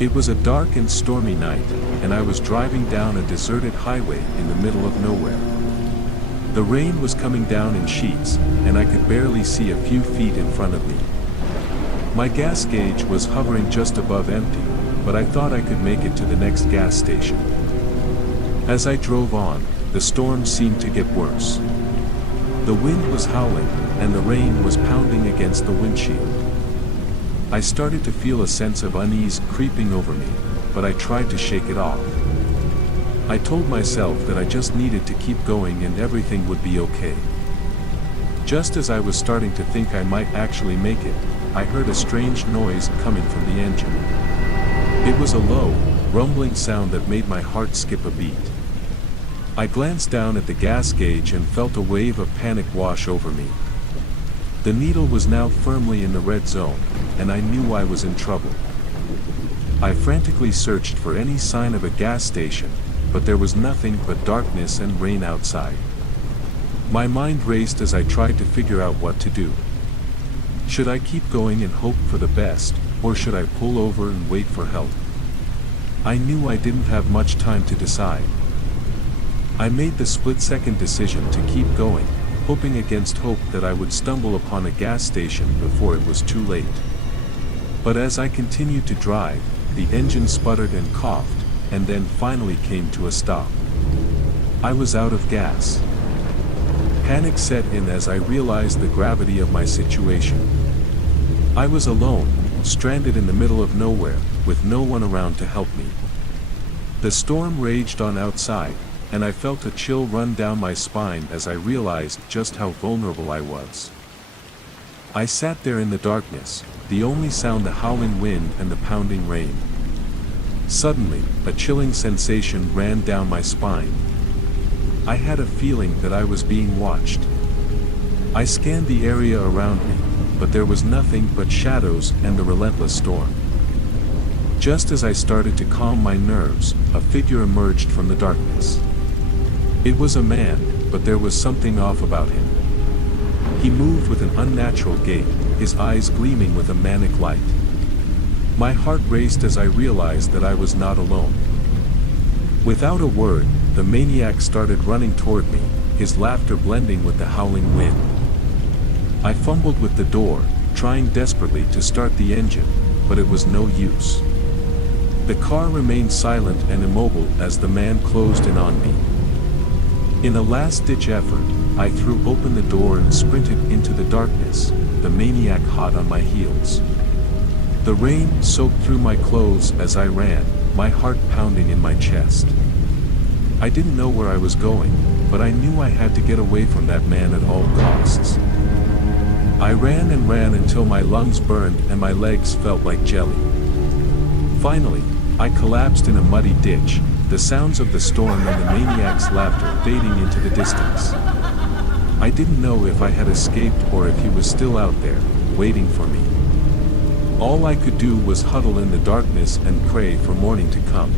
It was a dark and stormy night, and I was driving down a deserted highway in the middle of nowhere. The rain was coming down in sheets, and I could barely see a few feet in front of me. My gas gauge was hovering just above empty, but I thought I could make it to the next gas station. As I drove on, the storm seemed to get worse. The wind was howling, and the rain was pounding against the windshield. I started to feel a sense of unease creeping over me, but I tried to shake it off. I told myself that I just needed to keep going and everything would be okay. Just as I was starting to think I might actually make it, I heard a strange noise coming from the engine. It was a low, rumbling sound that made my heart skip a beat. I glanced down at the gas gauge and felt a wave of panic wash over me. The needle was now firmly in the red zone, and I knew I was in trouble. I frantically searched for any sign of a gas station, but there was nothing but darkness and rain outside. My mind raced as I tried to figure out what to do. Should I keep going and hope for the best, or should I pull over and wait for help? I knew I didn't have much time to decide. I made the split-second decision to keep going, hoping against hope that I would stumble upon a gas station before it was too late. But as I continued to drive, the engine sputtered and coughed, and then finally came to a stop. I was out of gas. Panic set in as I realized the gravity of my situation. I was alone, stranded in the middle of nowhere, with no one around to help me. The storm raged on outside, and I felt a chill run down my spine as I realized just how vulnerable I was. I sat there in the darkness, the only sound the howling wind and the pounding rain. Suddenly, a chilling sensation ran down my spine. I had a feeling that I was being watched. I scanned the area around me, but there was nothing but shadows and the relentless storm. Just as I started to calm my nerves, a figure emerged from the darkness. It was a man, but there was something off about him. He moved with an unnatural gait, his eyes gleaming with a manic light. My heart raced as I realized that I was not alone. Without a word, the maniac started running toward me, his laughter blending with the howling wind. I fumbled with the door, trying desperately to start the engine, but it was no use. The car remained silent and immobile as the man closed in on me. In a last-ditch effort, I threw open the door and sprinted into the darkness, the maniac hot on my heels. The rain soaked through my clothes as I ran, my heart pounding in my chest. I didn't know where I was going, but I knew I had to get away from that man at all costs. I ran and ran until my lungs burned and my legs felt like jelly. Finally, I collapsed in a muddy ditch, the sounds of the storm and the maniac's laughter fading into the distance. I didn't know if I had escaped or if he was still out there, waiting for me. All I could do was huddle in the darkness and pray for morning to come.